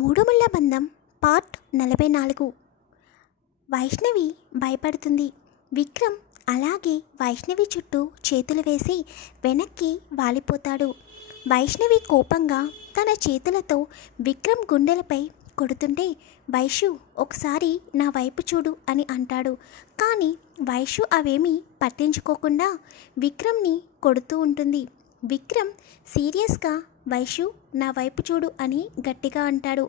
మూడుముళ్ళ బంధం పార్ట్ 44. వైష్ణవి భయపడుతుంది. విక్రమ్ అలాగే వైష్ణవి చుట్టూ చేతులు వేసి వెనక్కి వాలిపోతాడు. వైష్ణవి కోపంగా తన చేతులతో విక్రమ్ గుండెలపై కొడుతుంటే వైషు ఒకసారి నా వైపు చూడు అని అంటాడు. కానీ వైషు అవేమీ పట్టించుకోకుండా విక్రమ్ని కొడుతూ ఉంటుంది. విక్రమ్ సీరియస్గా వైషు నా వైపు చూడు అని గట్టిగా అంటాడు.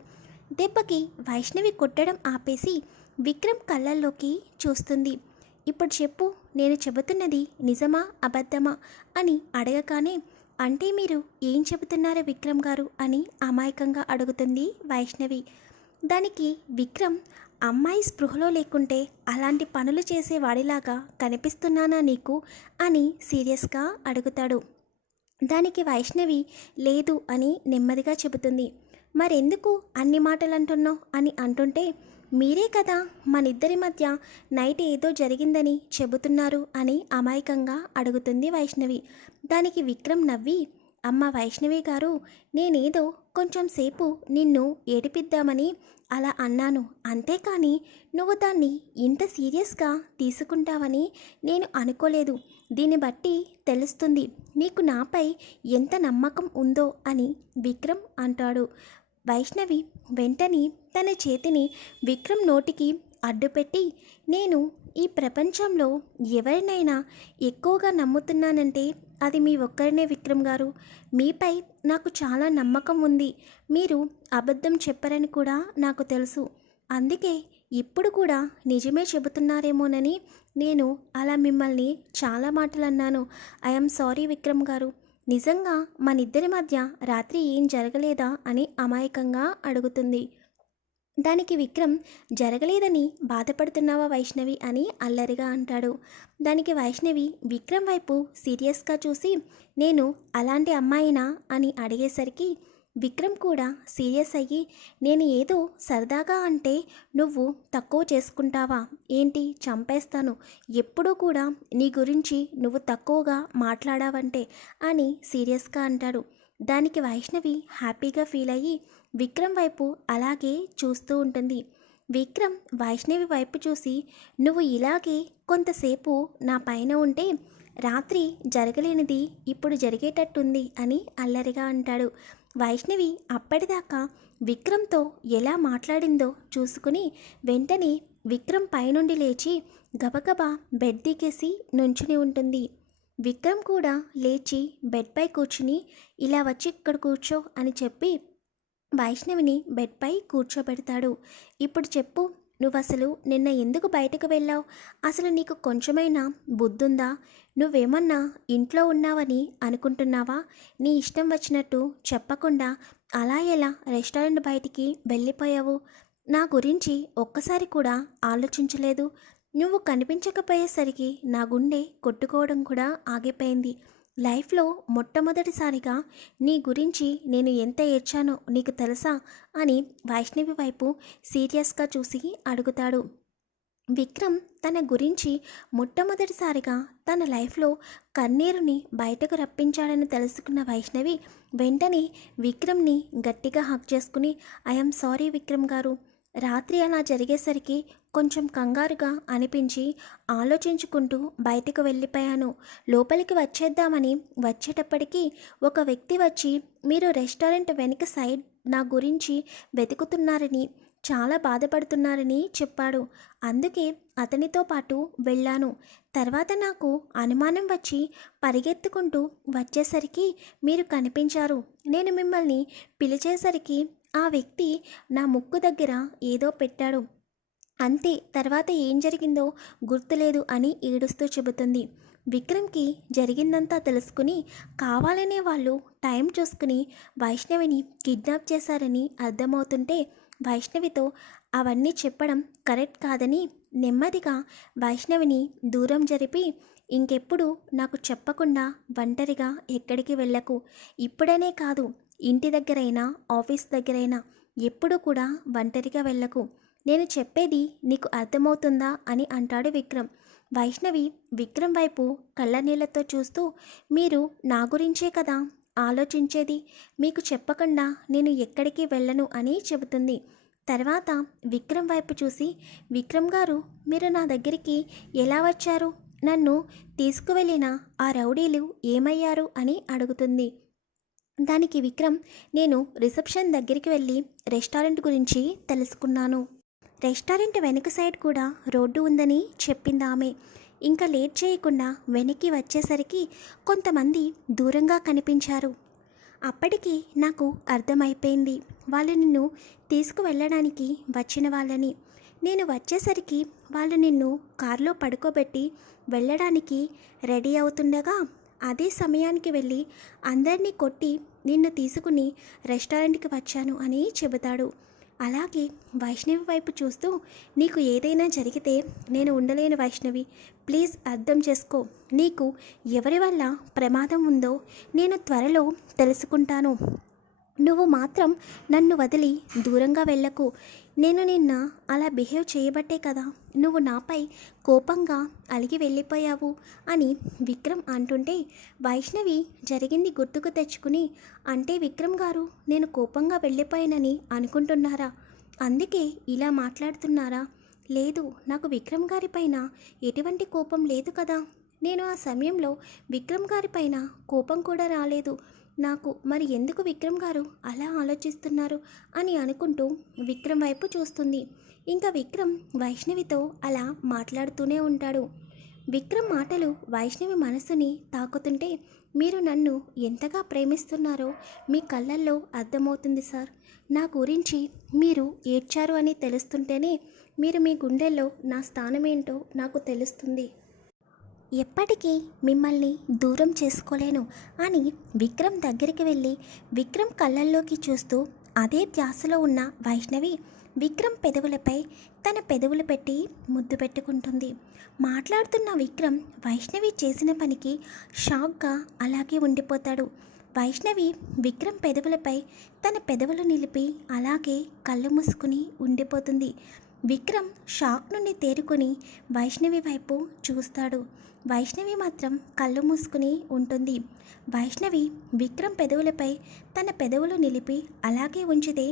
దెబ్బకి వైష్ణవి కొట్టడం ఆపేసి విక్రమ్ కళ్ళల్లోకి చూస్తుంది. ఇప్పుడు చెప్పు, నేను చెబుతున్నది నిజమా అబద్ధమా అని అడగగానే, అంటే మీరు ఏం చెబుతున్నారో విక్రమ్ గారు అని అమాయకంగా అడుగుతుంది వైష్ణవి. దానికి విక్రమ్, అమ్మాయి స్పృహలో లేకుంటే అలాంటి పనులు చేసే వాడిలాగా కనిపిస్తున్నానా నీకు అని సీరియస్గా అడుగుతాడు. దానికి వైష్ణవి లేదు అని నెమ్మదిగా చెబుతుంది. మరెందుకు అన్ని మాటలు అంటున్నావు అని అంటుంటే, మీరే కదా మనిద్దరి మధ్య నైట్ ఏదో జరిగిందని చెబుతున్నారు అని అమాయకంగా అడుగుతుంది వైష్ణవి. దానికి విక్రమ్ నవ్వి, అమ్మ వైష్ణవి గారు, నేనేదో కొంచెం సేపు నిన్ను ఏడిపిద్దామని అలా అన్నాను, అంతేకాని నువ్వు దాన్ని ఇంత సీరియస్గా తీసుకుంటావని నేను అనుకోలేదు. దీన్ని బట్టి తెలుస్తుంది నీకు నాపై ఎంత నమ్మకం ఉందో అని విక్రమ్ అంటాడు. వైష్ణవి వెంటనే తన చేతిని విక్రమ్ నోటికి అడ్డుపెట్టి, నేను ఈ ప్రపంచంలో ఎవరినైనా ఎక్కువగా నమ్ముతున్నానంటే అది మీ ఒక్కరినే విక్రమ్ గారు. మీపై నాకు చాలా నమ్మకం ఉంది. మీరు అబద్ధం చెప్పరని కూడా నాకు తెలుసు. అందుకే ఇప్పుడు కూడా నిజమే చెబుతున్నారేమోనని నేను అలా మిమ్మల్ని చాలా మాటలు అన్నాను. ఐఎమ్ సారీ విక్రమ్ గారు. నిజంగా మనిద్దరి మధ్య రాత్రి ఏం జరగలేదా అని అమాయకంగా అడుగుతుంది. దానికి విక్రమ్, జరగలేదని బాధపడుతున్నావా వైష్ణవి అని అల్లరిగా అంటాడు. దానికి వైష్ణవి విక్రమ్ వైపు సీరియస్గా చూసి, నేను అలాంటి అమ్మాయినా అని అడిగేసరికి విక్రమ్ కూడా సీరియస్ అయ్యి, నేను ఏదో సరదాగా అంటే నువ్వు తక్కువ చేసుకుంటావా ఏంటి, చంపేస్తాను, ఎప్పుడూ కూడా నీ గురించి నువ్వు తక్కువగా మాట్లాడావంటే అని సీరియస్గా అంటాడు. దానికి వైష్ణవి హ్యాపీగా ఫీల్ అయ్యి విక్రమ్ వైపు అలాగే చూస్తూ ఉంటుంది. విక్రమ్ వైష్ణవి వైపు చూసి, నువ్వు ఇలాగే కొంతసేపు నా పైన ఉంటే రాత్రి జరగలేనిది ఇప్పుడు జరిగేటట్టుంది అని అల్లరిగా అంటాడు. వైష్ణవి అప్పటిదాకా విక్రమ్తో ఎలా మాట్లాడిందో చూసుకుని వెంటనే విక్రమ్ పైనుండి లేచి గబగబా బెడ్ దిగేసి నుంచుని ఉంటుంది. విక్రమ్ కూడా లేచి బెడ్పై కూర్చుని, ఇలా వచ్చి ఇక్కడ కూర్చో అని చెప్పి వైష్ణవిని బెడ్పై కూర్చోబెడతాడు. ఇప్పుడు చెప్పు, నువ్వు అసలు నిన్న ఎందుకు బయటకు వెళ్ళావు? అసలు నీకు కొంచెమైనా బుద్ధుందా? నువ్వేమన్నా ఇంట్లో ఉన్నావని అనుకుంటున్నావా? నీ ఇష్టం వచ్చినట్టు చెప్పకుండా అలా ఎలా రెస్టారెంట్ బయటికి వెళ్ళిపోయావు? నా గురించి ఒక్కసారి కూడా ఆలోచించలేదు. నువ్వు కనిపించకపోయేసరికి నా గుండె కొట్టుకోవడం కూడా ఆగిపోయింది. లైఫ్లో మొట్టమొదటిసారిగా నీ గురించి నేను ఎంత ఏడ్చానో నీకు తెలుసా అని వైష్ణవి వైపు సీరియస్గా చూసి అడుగుతాడు. విక్రమ్ తన గురించి మొట్టమొదటిసారిగా తన లైఫ్లో కన్నీరుని బయటకు రప్పించాడని తెలుసుకున్న వైష్ణవి వెంటనే విక్రమ్ని గట్టిగా హక్ చేసుకుని, ఐఎమ్ సారీ విక్రమ్ గారు, రాత్రి అలా జరిగేసరికి కొంచెం కంగారుగా అనిపించి ఆలోచించుకుంటూ బయటకు వెళ్ళిపోయాను. లోపలికి వచ్చేద్దామని వచ్చేటప్పటికీ ఒక వ్యక్తి వచ్చి, మీరు రెస్టారెంట్ వెనుక సైడ్ నా గురించి వెతుకుతున్నారని, చాలా బాధపడుతున్నారని చెప్పాడు. అందుకే అతనితో పాటు వెళ్ళాను. తర్వాత నాకు అనుమానం వచ్చి పరిగెత్తుకుంటూ వచ్చేసరికి మీరు కనిపించారు. నేను మిమ్మల్ని పిలిచేసరికి ఆ వ్యక్తి నా ముక్కు దగ్గర ఏదో పెట్టాడు. అంతే, తర్వాత ఏం జరిగిందో గుర్తులేదు అని ఏడుస్తూ చెబుతుంది. విక్రమ్కి జరిగిందంతా తెలుసుకుని కావాలనే వాళ్ళు టైం చూసుకుని వైష్ణవిని కిడ్నాప్ చేశారని అర్థమవుతుంటే వైష్ణవితో అవన్నీ చెప్పడం కరెక్ట్ కాదని నెమ్మదిగా వైష్ణవిని దూరం జరిపి, ఇంకెప్పుడు నాకు చెప్పకుండా ఒంటరిగా ఎక్కడికి వెళ్ళకు. ఇప్పుడనే కాదు, ఇంటి దగ్గరైనా ఆఫీస్ దగ్గరైనా ఎప్పుడు కూడా ఒంటరిగా వెళ్ళకు. నేను చెప్పేది నీకు అర్థమవుతుందా అని అంటాడు విక్రమ్. వైష్ణవి విక్రమ్ వైపు కళ్ళనీళ్లతో చూస్తూ, మీరు నా గురించే కదా ఆలోచించేది? మీకు చెప్పకుండా నేను ఎక్కడికి వెళ్ళను అని చెబుతుంది. తర్వాత విక్రమ్ వైపు చూసి, విక్రమ్ గారు, మీరు నా దగ్గరికి ఎలా వచ్చారు? నన్ను తీసుకువెళ్ళిన ఆ రౌడీలు ఏమయ్యారు అని అడుగుతుంది. దానికి విక్రమ్, నేను రిసెప్షన్ దగ్గరికి వెళ్ళి రెస్టారెంట్ గురించి తెలుసుకున్నాను. రెస్టారెంట్ వెనుక సైడ్ కూడా రోడ్డు ఉందని చెప్పింది ఆమె. ఇంకా లేట్ చేయకుండా వెనక్కి వచ్చేసరికి కొంతమంది దూరంగా కనిపించారు. అప్పటికి నాకు అర్థమైపోయింది, వాళ్ళు నిన్ను తీసుకువెళ్ళడానికి వచ్చిన వాళ్ళని. నేను వచ్చేసరికి వాళ్ళు నిన్ను కారులో పడుకోబెట్టి వెళ్ళడానికి రెడీ అవుతుండగా అదే సమయానికి వెళ్ళి అందరినీ కొట్టి నిన్ను తీసుకుని రెస్టారెంట్కి వచ్చాను అని చెబుతాడు. అలాగే వైష్ణవి వైపు చూస్తూ, నీకు ఏదైనా జరిగితే నేను ఉండలేను వైష్ణవి, ప్లీజ్ అర్థం చేసుకో. నీకు ఎవరి వల్ల ప్రమాదం ఉందో నేను త్వరలో తెలుసుకుంటాను. నువ్వు మాత్రం నన్ను వదిలి దూరంగా వెళ్ళకు. నేను నిన్న అలా బిహేవ్ చేయబట్టే కదా నువ్వు నాపై కోపంగా అలిగి వెళ్ళిపోయావు అని విక్రమ్ అంటుంటే, వైష్ణవి జరిగింది గుర్తుకు తెచ్చుకుని, అంటే విక్రమ్ గారు నేను కోపంగా వెళ్ళిపోయానని అనుకుంటున్నారా? అందుకే ఇలా మాట్లాడుతున్నారా? లేదు, నాకు విక్రమ్ గారిపైన ఎటువంటి కోపం లేదు కదా. నేను ఆ సమయంలో విక్రమ్ గారిపైన కోపం కూడా రాలేదు నాకు. మరి ఎందుకు విక్రమ్ గారు అలా ఆలోచిస్తున్నారు అని అనుకుంటూ విక్రమ్ వైపు చూస్తుంది. ఇంకా విక్రమ్ వైష్ణవితో అలా మాట్లాడుతూనే ఉంటాడు. విక్రమ్ మాటలు వైష్ణవి మనసుని తాకుతుంటే, మీరు నన్ను ఎంతగా ప్రేమిస్తున్నారో మీ కళ్ళల్లో అర్థమవుతుంది సార్. నా గురించి మీరు ఏడ్చారు అని తెలుస్తుంటేనే మీరు మీ గుండెల్లో నా స్థానమేంటో నాకు తెలుస్తుంది. ఎప్పటికీ మిమ్మల్ని దూరం చేసుకోలేను అని విక్రమ్ దగ్గరికి వెళ్ళి విక్రమ్ కళ్ళల్లోకి చూస్తూ అదే ధ్యాసలో ఉన్న వైష్ణవి విక్రమ్ పెదవులపై తన పెదవులు పెట్టి ముద్దు పెట్టుకుంటుంది. మాట్లాడుతున్న విక్రమ్ వైష్ణవి చేసిన పనికి షాక్గా అలాగే ఉండిపోతాడు. వైష్ణవి విక్రమ్ పెదవులపై తన పెదవులు నిలిపి అలాగే కళ్ళు మూసుకుని ఉండిపోతుంది. విక్రమ్ షాక్ నుండి తేరుకొని వైష్ణవి వైపు చూస్తాడు. వైష్ణవి మాత్రం కళ్ళు మూసుకుని ఉంటుంది. వైష్ణవి విక్రమ్ పెదవులపై తన పెదవులు నిలిపి అలాగే ఉంచితే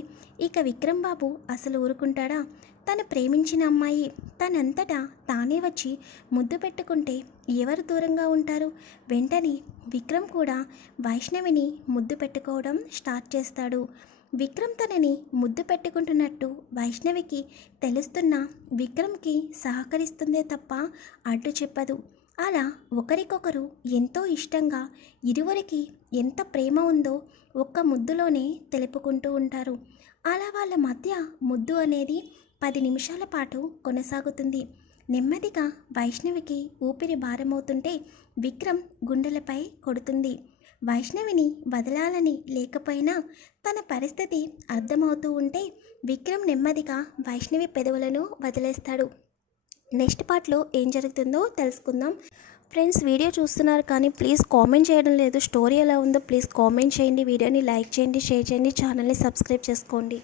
ఇక విక్రమ్ బాబు అసలు ఊరుకుంటాడా? తను ప్రేమించిన అమ్మాయి తనంతటా తానే వచ్చి ముద్దు పెట్టుకుంటే ఎవరు దూరంగా ఉంటారు? వెంటనే విక్రమ్ కూడా వైష్ణవిని ముద్దు పెట్టుకోవడం స్టార్ట్ చేస్తాడు. విక్రమ్ తనని ముద్దు పెట్టుకుంటున్నట్టు వైష్ణవికి తెలుస్తున్న విక్రమ్కి సహకరిస్తుందే తప్ప అడ్డు చెప్పదు. అలా ఒకరికొకరు ఎంతో ఇష్టంగా ఇరువురికి ఎంత ప్రేమ ఉందో ఒక్క ముద్దులోనే తెలుపుకుంటూ ఉంటారు. అలా వాళ్ళ మధ్య ముద్దు అనేది 10 నిమిషాల పాటు కొనసాగుతుంది. నెమ్మదిగా వైష్ణవికి ఊపిరి భారమవుతుంటే విక్రమ్ గుండెలపై కొడుతుంది. వైష్ణవిని వదలాలని లేకపోయినా తన పరిస్థితి అర్థమవుతూ ఉంటే విక్రమ్ నెమ్మదిగా వైష్ణవి పెదవులను వదిలేస్తాడు. నెక్స్ట్ పార్ట్లో ఏం జరుగుతుందో తెలుసుకుందాం. ఫ్రెండ్స్, వీడియో చూస్తున్నారు కానీ ప్లీజ్ కామెంట్ చేయడం లేదు. స్టోరీ ఎలా ఉందో ప్లీజ్ కామెంట్ చేయండి. వీడియోని లైక్ చేయండి, షేర్ చేయండి, ఛానల్ని సబ్స్క్రైబ్ చేసుకోండి.